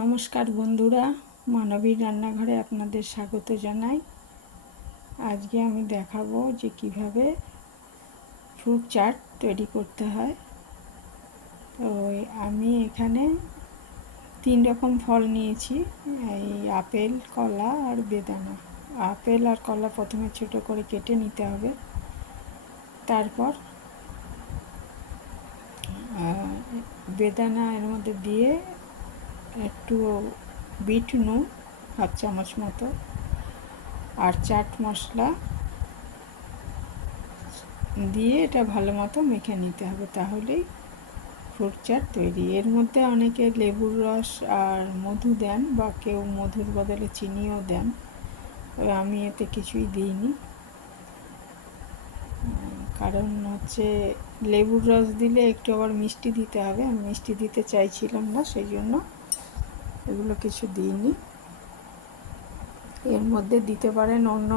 নমস্কার বন্ধুরা, মানবীর রান্নাঘরে আপনাদের স্বাগত জানাই। আজকে আমি দেখাবো যে কীভাবে ফ্রুট চাট তৈরি করতে হয়। তো আমি এখানে তিন রকম ফল নিয়েছি, এই আপেল, কলা আর বেদানা। আপেল আর কলা প্রথমে ছোটো করে কেটে নিতে হবে। তারপর বেদানা এর মধ্যে দিয়ে একটু বিট নুন, হাফ চামচ মতো, আর চাট মশলা দিয়ে এটা ভালো মতো মেখে নিতে হবে তাহলেই ফ্রুট চাট তৈরি। এর মধ্যে অনেকে লেবুর রস আর মধু দেন বা কেউ মধুর বদলে চিনিও দেন, তবে আমি এতে কিছুই দিইনি। কারণ হচ্ছে লেবুর রস দিলে একটু আবার মিষ্টি দিতে হবে, আমি মিষ্টি দিতে চাইছিলাম না, সেই জন্য এগুলো কিছু দিইনি। এর মধ্যে দিতে পারেন অন্য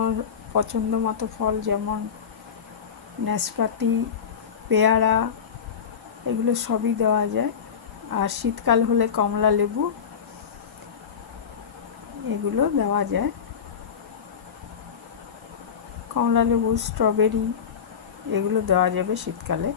পছন্দ মতো ফল যেমন নাশপাতি, পেয়ারা, এগুলো সবই দেওয়া যায়। আর শীতকাল হলে কমলা লেবু, এগুলো দেওয়া যায়। কমলা লেবু, স্ট্রবেরি, এগুলো দেওয়া যাবে শীতকালে।